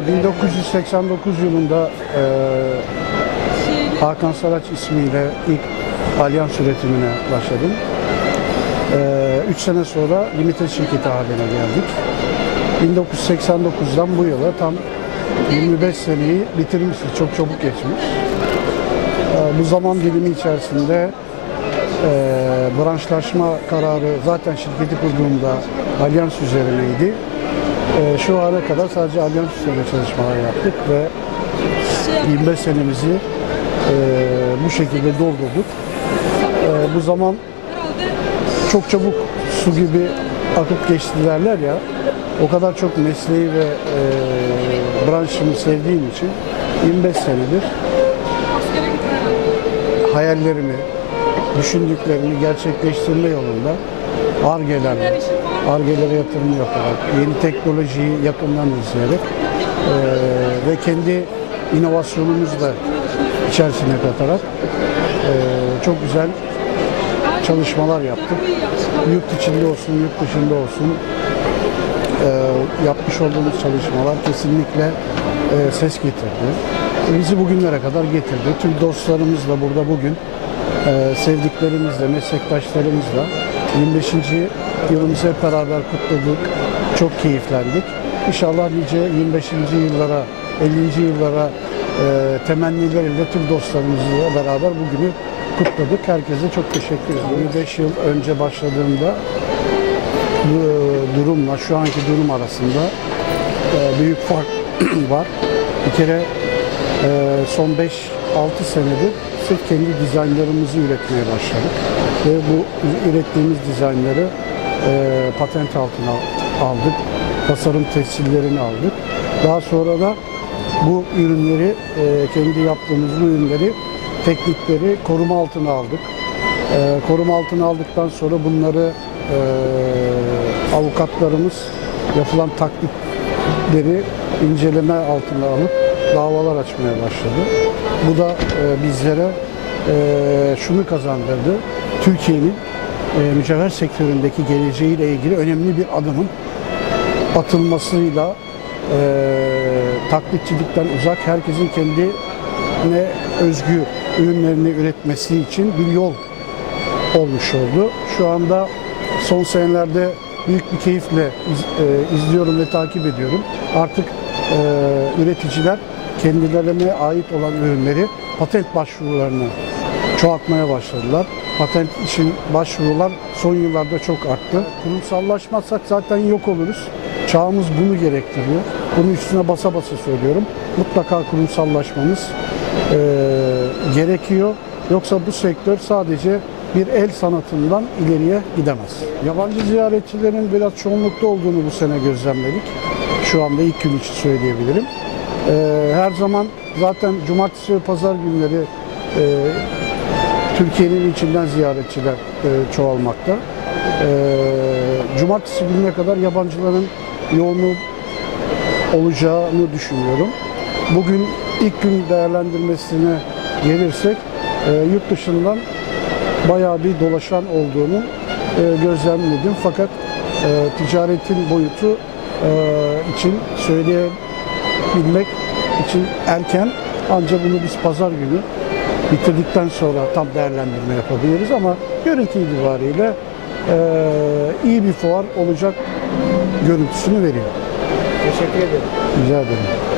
1989 yılında e, Hakan Saraç ismiyle ilk alyans üretimine başladım. 3 sene sonra limited şirketi haline geldik. 1989'dan bu yana tam 25 seneyi bitirmişiz. Çok çabuk geçmiş. E, bu zaman dilimi içerisinde e, branşlaşma kararı zaten şirketi kurduğumda alyans üzerineydi. E, şu ana kadar sadece alyans üzerine çalışmalar yaptık ve 25 senemizi e, bu şekilde doldurduk. E, bu zaman çok çabuk su gibi akıp geçti derler ya. O kadar çok mesleği ve e, branşımı sevdiğim için 25 senedir hayallerimi, düşündüklerimi gerçekleştirme yolunda ARGE'lerle, ARGE'lere yatırım yaparak, yeni teknolojiyi yakından izleyerek e, ve kendi inovasyonumuzu da içerisine katarak e, çok güzel çalışmalar yaptık. Yurt içinde olsun, yurt dışında olsun e, yapmış olduğumuz çalışmalar kesinlikle e, ses getirdi. E, Bizi bugünlere kadar getirdi. Tüm dostlarımızla burada bugün e, sevdiklerimizle, meslektaşlarımızla 25. yılımızı hep beraber kutladık. Çok keyiflendik. İnşallah nice 25. yıllara, 50. yıllara e, temennileriyle tüm dostlarımızla beraber bugünü kutladık. Herkese çok teşekkür ederim. 25 yıl önce başladığımda bu e, durumla şu anki durum arasında e, büyük fark var. Bir kere e, son 5-6 senedir sırf kendi dizaynlarımızı üretmeye başladık. Ve bu ürettiğimiz dizaynları e, patent altına aldık. Tasarım tescillerini aldık. Daha sonra da bu ürünleri, e, kendi yaptığımız bu ürünleri, teknikleri koruma altına aldık. E, koruma altına aldıktan sonra bunları e, avukatlarımız yapılan taklitleri inceleme altına alıp davalar açmaya başladı. Bu da e, bizlere e, şunu kazandırdı. Türkiye'nin e, mücevher sektöründeki geleceğiyle ilgili önemli bir adımın atılmasıyla e, taklitçilikten uzak herkesin kendine özgü ürünlerini üretmesi için bir yol olmuş oldu. Şu anda son senelerde büyük bir keyifle iz- e, izliyorum ve takip ediyorum. Artık e, üreticiler kendilerine ait olan ürünleri patent başvurularını çoğaltmaya başladılar. Patent için başvurular son yıllarda çok arttı. Kurumsallaşmazsak zaten yok oluruz. Çağımız bunu gerektiriyor. Bunu üstüne basa basa söylüyorum. Mutlaka kurumsallaşmamız e, gerekiyor. Yoksa bu sektör sadece bir el sanatından ileriye gidemez. Yabancı ziyaretçilerin biraz çoğunlukta olduğunu bu sene gözlemledik. Şu anda ilk gün için söyleyebilirim. E, her zaman zaten cumartesi ve pazar günleri e, Türkiye'nin içinden ziyaretçiler e, çoğalmakta. E, cumartesi gününe kadar yabancıların yoğunluğu olacağını düşünüyorum. Bugün ilk gün değerlendirmesine gelirsek e, yurt dışından bayağı bir dolaşan olduğunu e, gözlemledim. Fakat e, ticaretin boyutu e, için söyleyebilmek için erken. Ancak bunu biz pazar günü bitirdikten sonra tam değerlendirme yapabiliriz ama görüntü itibariyle e, iyi bir fuar olacak görüntüsünü veriyor. Teşekkür ederim. Rica ederim.